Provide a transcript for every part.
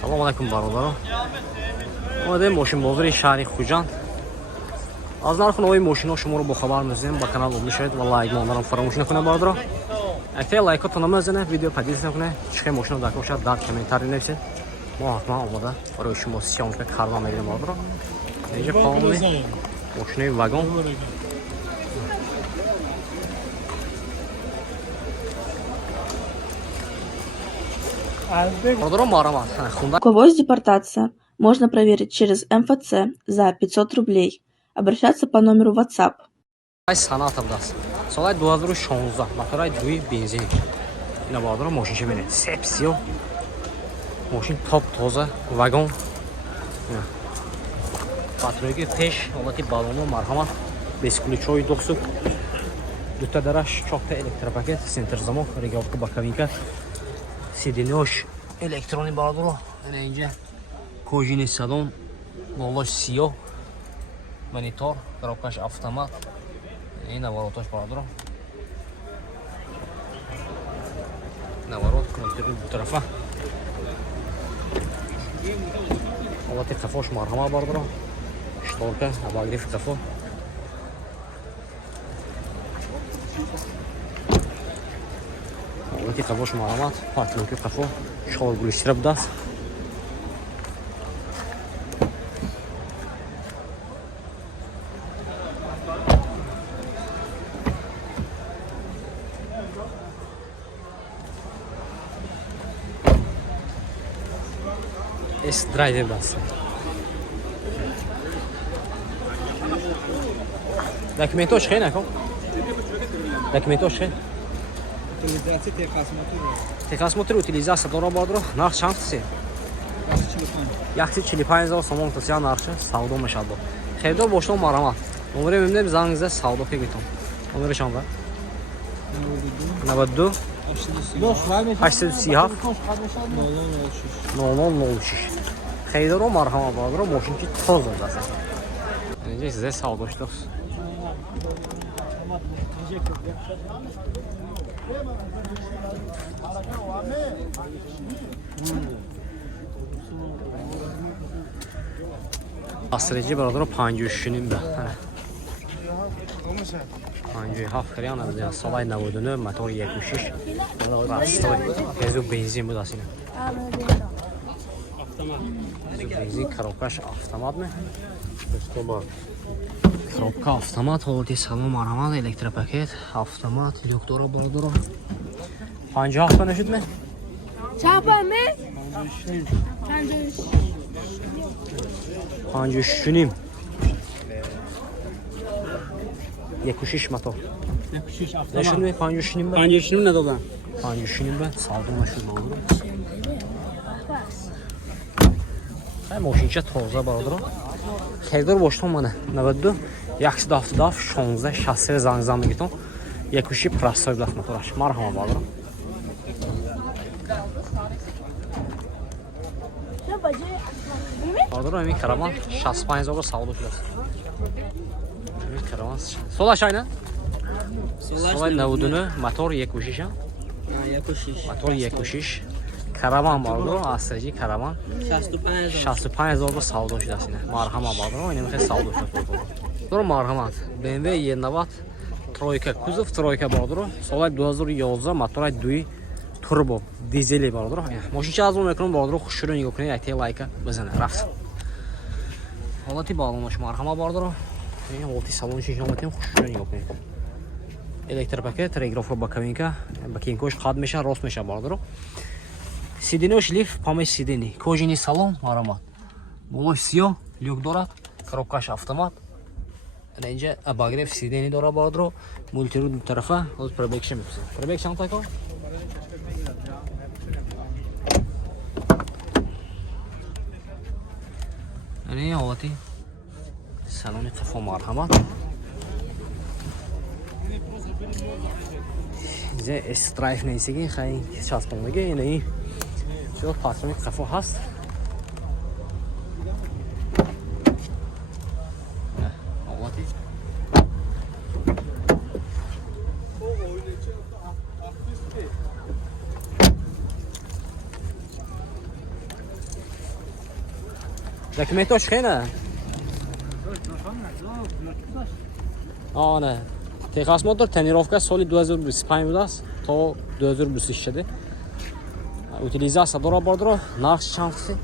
Салом алейкум бародарон. Омадем мошинбозори шаҳри Хуҷанд. Аз нархи нови мошинҳо шуморо бохабар мезанем. Ба канал обуна шавед ва лайк мондаро фаромӯш накунед бародарон. Актер лайкотон мезанед, видео падилис накунед. Чӣ хел мошино дар бошад дар комментарий нависед. Мо ҳатман омода барои шумо сиёмка карда мегирем бародарон. Инҷа камоли мошинаи вагон. У кого есть депортация, можно проверить через МФЦ за 500 рублей. Обращаться по номеру WhatsApp. Солай 2016 мотораи дуи бензин. Ина бардора мошин чӣ менед? Сепсиё. Мошин топ тоза, вагон. Патройги пеш, ҳолати балону марҳамат, бесключои дохсу. Дута дараш, чохта электропакет, сентр замок, регулировка боковинка. Сиденош электрони бардоро. Ина инҷа кожини салон, болош сиёҳ, монитор, коробкаш автомат. این نواراتش برادرم نوارات کنترل دو طرفه حالت قفاش مرحمه برادرم شتارکه اباگریف قفا حالت قفاش مرحمت پاتلوکی قفا شغل گلشترب دست S-Driver bas. Dokumentosh xey nakon? Dokumentosh xey. Utilizatsiya texas motor utilizatsiya dora bodro. Narx chanqsi? 145,000 somon tosiya narxi savdo mashado. Xaridor boshdan marhamat. Nomeri menimda zangizda savdo qilgan. Nomeri chanda? 92 837 0006 خیلی رو مرحمت بادر ماشین که تازه است. اینجا size sağlaştık. Asreci bardar 53'nin de. 57 хрян از سالای 99 موتور 1.6 راستای گازو بنزین بود اصلا بنزین коробкаш автомат ме коробка автомат ҳолати салон марҳамат электропакет автомат люк дора бордора 57 нашуд ме чапа ме 53 ним 1.6 мотор. 1.6 автомат. Нешун ми 5.6 ним ба? 5.6 ним надодам. 5.6 ним ба савдо нашуд бардора. Ай мошинча тоза бардора. Хердор боштон мана 92 172 16 шасси зангзам мегитон. 1.6 простой блат мотораш. Марҳама бардора. Бардора ми караван 65000 савдо шудааст. Солаш айна? Солай 99 мотор 1.6 а? 1.6. Мотор 1.6. Караван бардо, асрежи караван. 65000 савдо шудааст ина. Марҳама бардо, ина мехе савдо шудааст. Дор марҳамат. BMW E90 тройка кузов, тройка бардо. Солай 2011 мотор 2 турбо, дизели бардо. Мошинча азон мекунам бардо, хушро нигоҳ кунед, як лайка бизанед. Рафт. ҳолати балонош марҳама бардо. این حالتی سالن شیش نامتیم خوششون نگاه کنید الکتروپاکت رگرافر باکوینکا باکینکوش قاد میشه راست میشه باردارو سیدینوش لیف پامیش سیدینی کوژینی سالن مرامات بولوش سیاه لیوک دارد коробкаш автомат اینجا اباگریف سیدینی داره باردارو مولتی رو دو طرفه از پربکش میپسه پربکش چند تا کن این حالتی سالن قفا مرحمت اینجا استرایف نیستگی خیلی چسبندگی اینه چرا پاترون قفا هست Документоч хена? Ана. Техас мотор тренировка соли 2025 будааст то 2026 шуде. Утилизация дора бордро нархш чандси?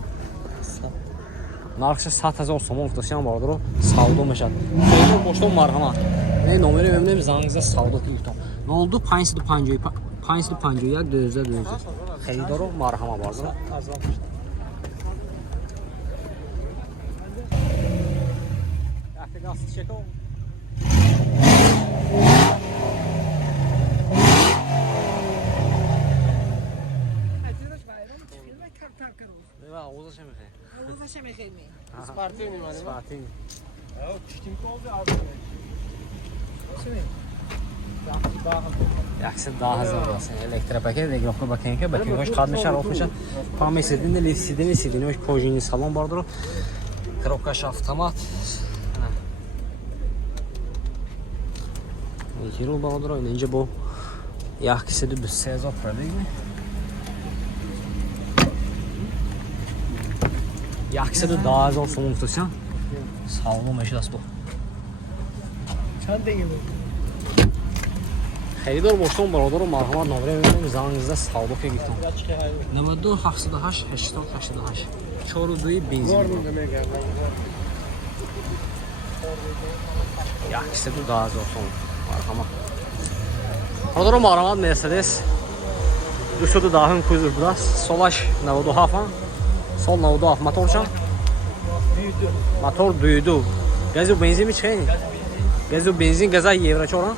Нархш 7000 сомон футосиан бордро савдо мешад. Фейро бошто марҳамат. Не номери мебинем зангза савдо киитон. 02 550 551 200 خریدارو مرحمه بازم Yaxşı daha hızlı olsun. Elektropaket, elektroklu bakenke, bakenke qadmışar olmuşa. Pamesini, lisidini, hoş kojini salon bardır. Kropkaş avtomat. Hero bardır. Önce bu yaxşısı da bir sezon problemi. Yaxşısı da daha az olsun olmuşsa. Sağlam meşas bu. Çan değil mi? خریدار باشتم برادر مرحمت نامره می‌بینیم زنگزده ساودو که گفتم 92 708 80 88 4 بنزین یکیست دو 10000 سوم مرحمت برادر مرحمت مرسدس 210 کوزر بوداست سولش 97 sol 97 motor چند motor duydu gaz و benzin mi چه gaz و benzin gaza евро چورا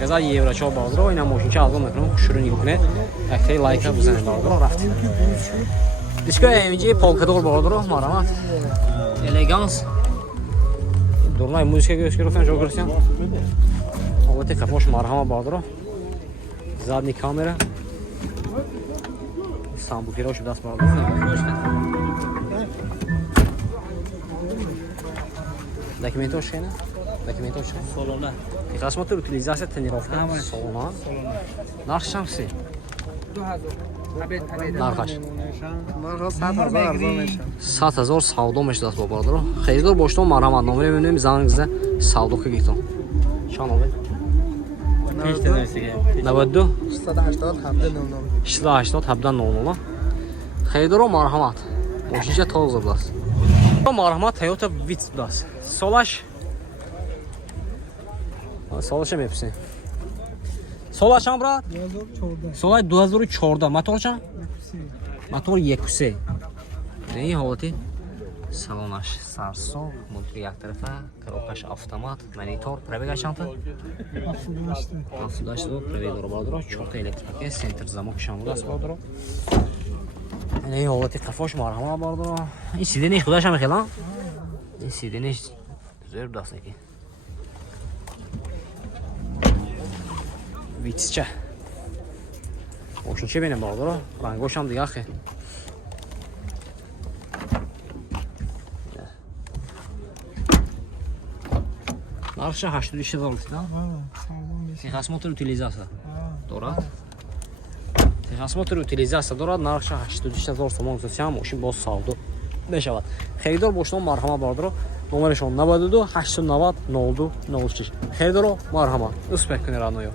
Gaza евро чо бардро ина мошинча алгон мекунам хушуру нигоҳ кунед актаи лайка бизанед бардро рафт диско AMG полкадор бардро марҳамат элеганс дурнаи музика гӯш гирифтан ҷо гирифтан ҳолати қафош марҳама бардро задни камера самбукирошу даст бардро документош хена документош солона Техасмотор утилизация тренировка солона. Нархш чамси? 2000. Нархаш. Нархаш 7000 7000 савдо мешудааст бо бардро. Херидор боштон марҳамат номере мебинем зангза савдо ки гитон. Чанд номер? 92 680 700. Херидор марҳамат. Мошинча тоза будааст. Марҳамат Toyota Vitz будааст. Солаш Солаш мепси. Солаш ам брат? 2014. Солаш 2014. Мотор чам? Мотор 1.3. Не ҳолати салонаш сарсо, мотори як тарафа, коробкаш автомат, монитор, пробега чанд? 78. Пробега ро бардро, 4 электропакет, центр замок шамудас бардро. Не ҳолати қафош марҳама бардро. Ин сидени худаш ам хела? Ин сидени зер даст аки. Витсча. Мошинча бинем бардро, рангошам дигахе. Нархша 80000 да? Техасмотор утилизация. Дорад. Техасмотор утилизация дорад, нархша 80000 сомон гузоштам, мошин боз савдо мешавад. Херидор боштон марҳама бардро, номерашон 92 890 02 06. Херидоро марҳама. Успех кунед раноё.